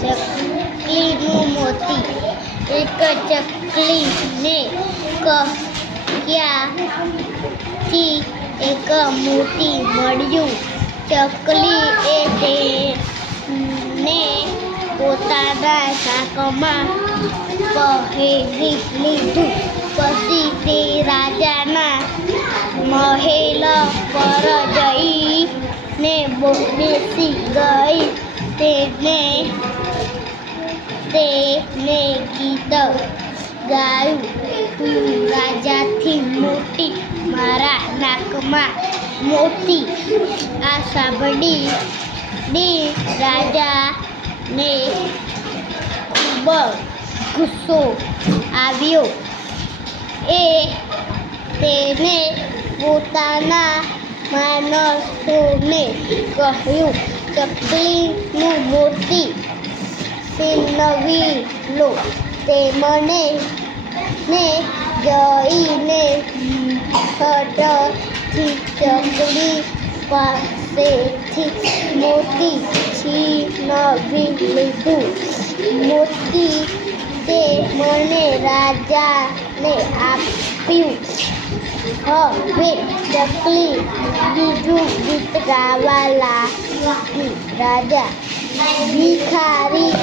ચકલીનું મોતી. એક ચકલીને ક્યાંથી એક મોતી મળ્યું. ચકલીએ તેને પોતાના શાકમાં પહેરી લીધું. પછી તે રાજાના મહેલ પર જઈને બેસી ગઈ. તેને ગીત ગાયું, તું રાજાથી મોટી, મારા નાકમાં મોતી. આ સાંભળી રાજાને ખૂબ ગુસ્સો આવ્યો. તેને પોતાના માણસોને કહ્યું, ચકલીનું મોતી છીનવી લો. તેમને જઈને ઝડપથી ચકલી પાસેથી મોતી છીનવી લીધું. મોતી તેમણે રાજાને આપ્યું. હવે ચકલી બીજું ગીત ગાવા લાગી. રાજા, ભિખારી,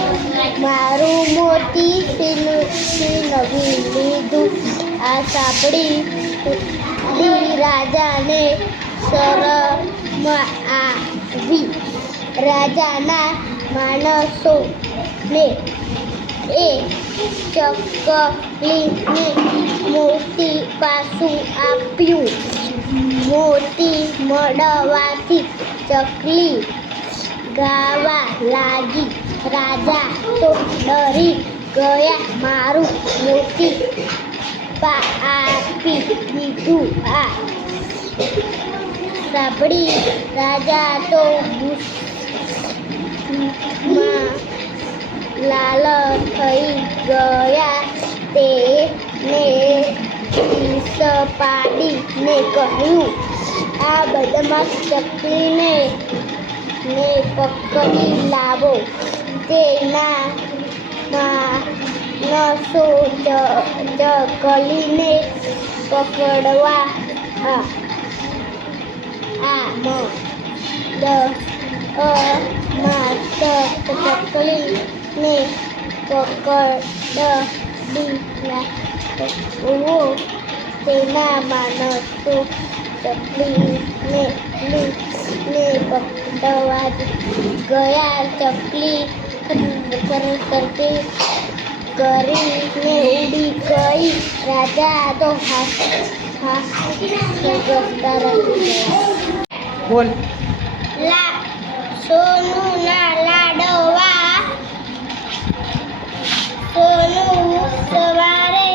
મારું મોતી છીનવી લીધું. આ સાંભળી રાજાને શરમ આવી. રાજાના માણસોને ચકલીને મોતી પાછું આપ્યું. મોતી મળવાથી ચકલી ગાવા લાગી. રાજા તો ડરી ગયા, મારું મોતી આપી દીધું. આ સાંભળી રાજા તો ગુસ્સામાં લાલ થઈ ગયા. તેને ચીસ પાડીને કહ્યું, આ બદમાશ ચકલીને પકડી લાવો. તેના માણસો ચકલીને પકડવા ચકલીને પકડી તેના માણસો ચકલીને પકડવા ગયા. ચકલી કરીને ઉડી ગઈ. રાજા તો બોલ. સોનુના લાડવા. સોનુ સવારે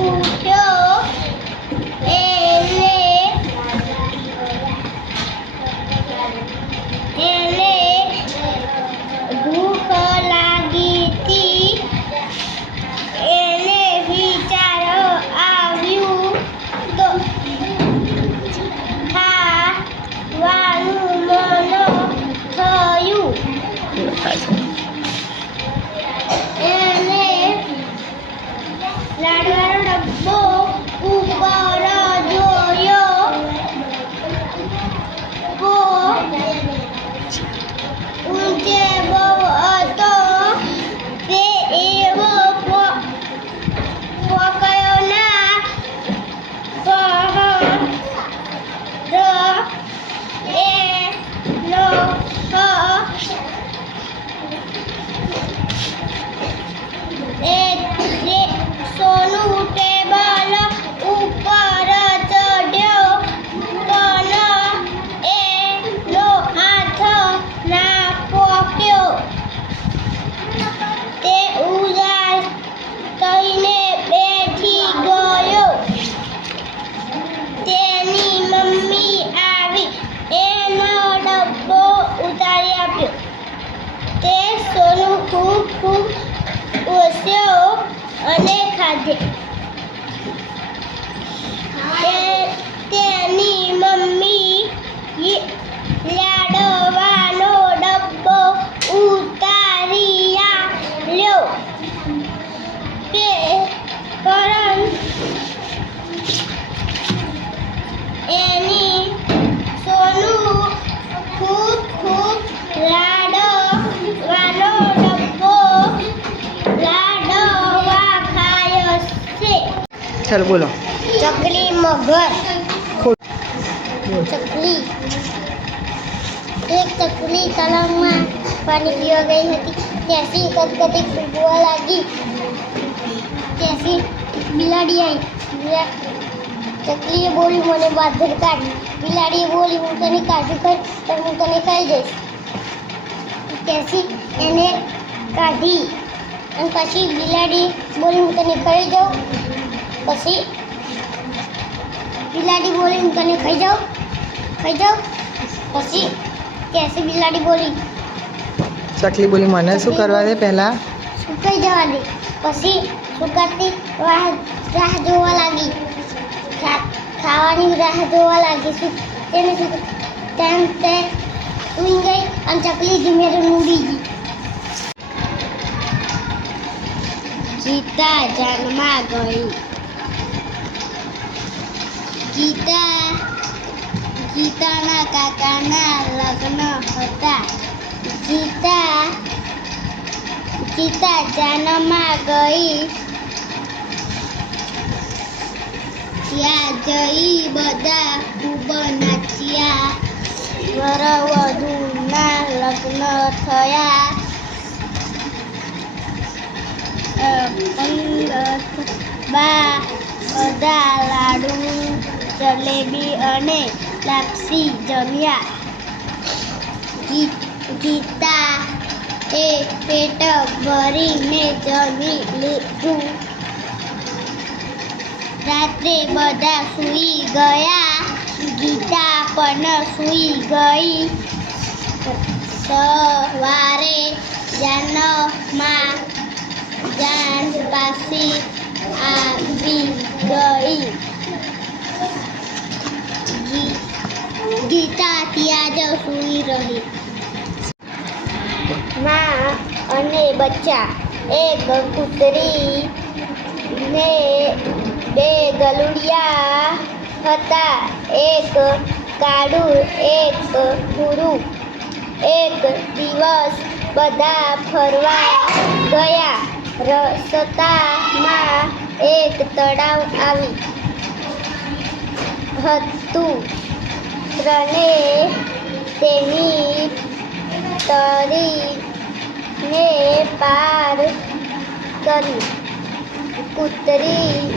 ઉઠ્યો. એને ભૂખ લાગી હતી. એને વિચાર આવ્યું તો ખાવાનું મન થયું. એને લાડવાનો ડબ્બો ઉપર જોયો. ઊંચે બહુ હતો. તે એવો પકયો ના સોનું ટેબલ ઉપર ચડ્યો, પણ એનો હાથ ના પહોંચ્યો. તે ઉદાસ થઈને બેઠી ગયો. તેની મમ્મી આવી એનો ડબ્બો ઉતારી આપ્યો. તે સોનું ખૂબ ઓસ્યો અને ખાધે. તેની મમ્મી લાડવાનો ડબ્બો ચાલો બોલો. ચકલી મગર. બોલ. ચકલી. એક ચકલી તળાવમાં પાણી પીવા ગઈ હતી. ત્યાંથી કટકટી ડૂબવા લાગી. ત્યાંથી બિલાડી આવી. ચકલીએ બોલી, મને બાંધર કાઢ. બિલાડીએ બોલી, હું તને કાઢું કર તો હું તને ખાઈ જઈશ. ત્યાંથી એને કાઢી અને પછી બિલાડી બોલી, હું તને ખાઈ જાઉં. પછી બિલાડી બોલી, હું તને ખાઈ જાઉં. પછી ત્યાંથી બિલાડી બોલી, ચકલી બોલી, મને શું કરવા દે પહેલાં? સુકાઈ જવા દે. પછી સુકાતી રાહ જોવા લાગી. ખાવાની રાહ જોવા લાગી. તેને તે સૂઈ ગઈ અને ચકલી ધીમે ધીમે ઉડી ગઈ. ગીતા જાનમાં ગઈ. ગીતાના કાકાના લગ્ન હતા. ગીતા જાનમાં ગઈ. ત્યાં જઈ બધા ખૂબ નાચ્યા. વરવધુના લગ્ન થયા. બધા લાડુ, જલેબી અને લાપસી જમ્યા. ગીતા એ પેટ ભરીને જમી લીધું. રાત્રે બધા સૂઈ ગયા. ગીતા પણ સૂઈ ગઈ. સવારે જાન પાછી આવી ગઈ. ગીતા ત્યાં જ સૂઈ રહી. માં અને બચ્ચા. એક કૂતરી ને બે ગલુડિયા હતા. એક કાળું, એક ભૂરું. એક દિવસ બધા ફરવા ગયા. રસ્તામાં એક તળાવ આવી હતું. ત્રણે તેની તરીને પાર કરી. કૂતરીને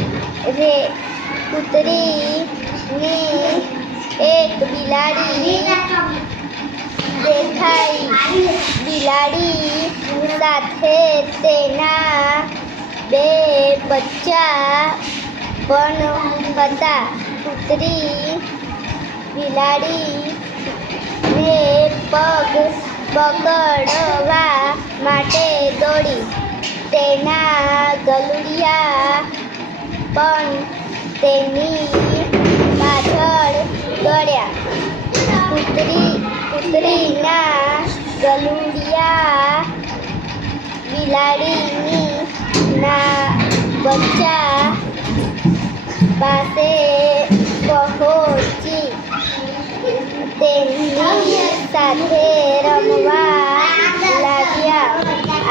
એક બિલાડી દેખાઈ. બિલાડી સાથે તેના બે બચ્ચા પણ હતા. કૂતરી બિલાડીને પકડવા માટે દોડી. તેના ગલુડિયા પણ તેની પાછળ દોડ્યા. કૂતરીના ગલુડિયા બિલાડીની ના બચ્ચા પાસે પહોંચી તેની સાથે રમવા લાગ્યા.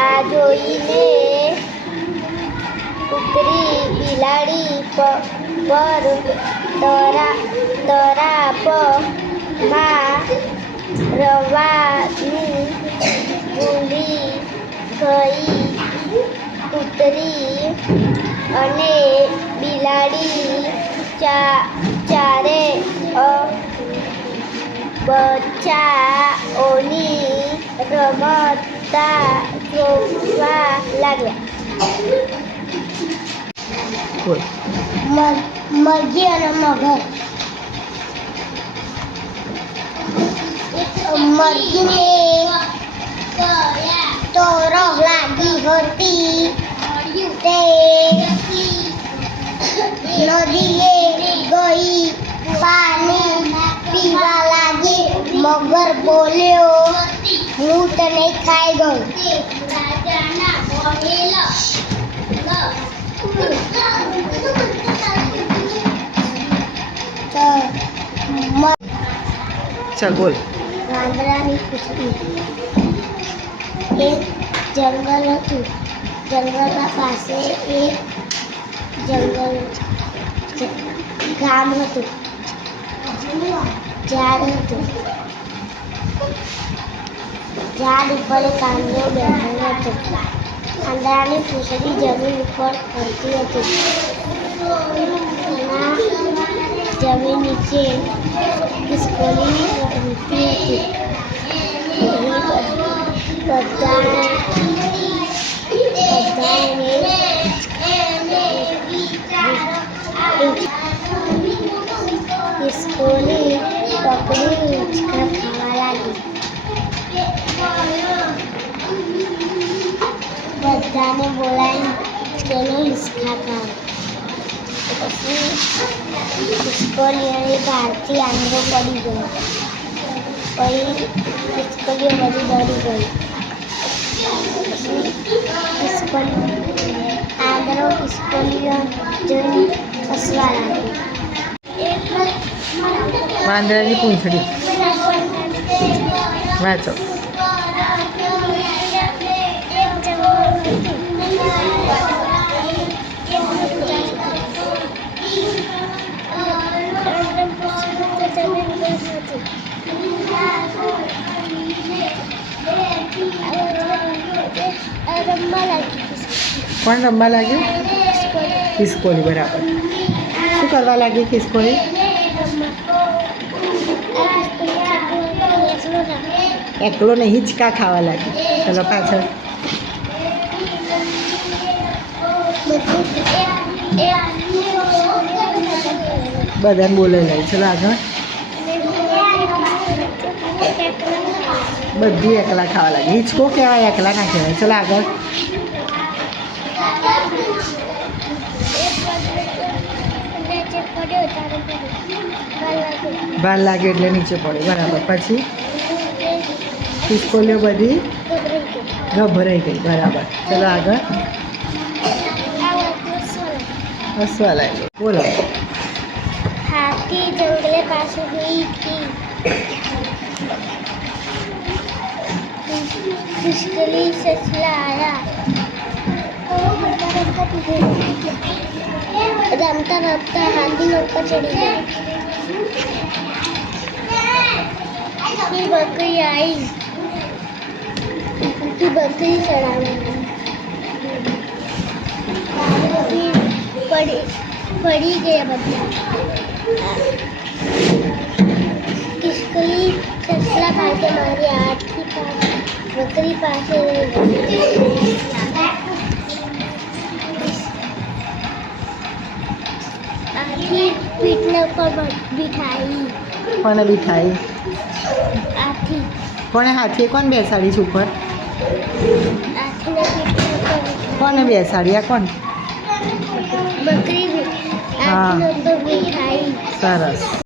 આ જોઈને કૂતરી બિલાડી પર તરાપમાં રવાનું ભૂલી ગઈ. કૂતરી અને બિલાડી ચારે બચ્ચાઓની રમતા જોવા લાગ્યા. બોલ. મરઘી અને મગર. મરઘીને તરસ લાગી હતી. તે નદીએ ગઈ. પાણી પીવા લાગી. મગર બોલ્યો, હું તને ખાઈ ગયો. ચાલ બોલ. વાંદરાની પૂછડી. એક જંગલ હતું. જંગલના પાસે એક જંગલ ગામ હતું, ઝાડ હતું, ઝાડ ઉપર એક આંધળો બેઠેલો હતો. આંધળાની પૂંછડી જમીન ઉપર પડતી હતી. એના જમીન નીચે ખિસકોલી રમતી હતી. બધાને ખિસકોલી પકડી હિંચકા ખાવા લાગી. બધાને બોલાવી તેનો હિંચકા ખાવ. પછી ખિસકોલીઓની બહારથી આંધળો પડી ગયો. પછી ખિસકોલીઓ બધી ડરી ગઈ. આંધળો ખિસકોલીઓ જોઈને હસવા લાગ્યો. વાંદરાની પૂંછડી વાંચો. કોણ રમવા લાગ્યું? ખિસકોલી. બરાબર. શું કરવા લાગી ખિસકોલી? એકલો ને હિંચકા ખાવા લાગી. ચલો પાછળ. બધાને બોલાવી લાવી. ચલો આગળ. બધી એકલા ખાવા લાગી. હિંચકો કહેવાય, એકલા ના કહેવાય. ચલો આગળ. ભાર લાગે એટલે નીચે પડે. બરાબર. પછી ખિસકોલીઓ બધી ગભરાઈ ગઈ. બરાબર. ચલો આગળ. હસવા લાગ્યો. બોલો. હાથી જંગલે પાસે ગઈ હતી. ખિસકોલી સસલા આયા. રમતા રમતા હાથી ઉપર ચડી ગઈ. फिर बकरी आई. फिर बकरी चढ़ाई. फिर पड़ी गया बकरा. खिसकोली ससला भागे मारी. हाथी बकरी पासे हाथी पीठने पर बिठाई. કોને બિઠાઈ? हाथी. કોને હાથીએ કોણ બેસાડી છે ઉપર? हाथी ने पीठने पर કોને બેસાડી? આ કોણ? बकरी हाँ। हाथी ने तो बिठाई. સરસ.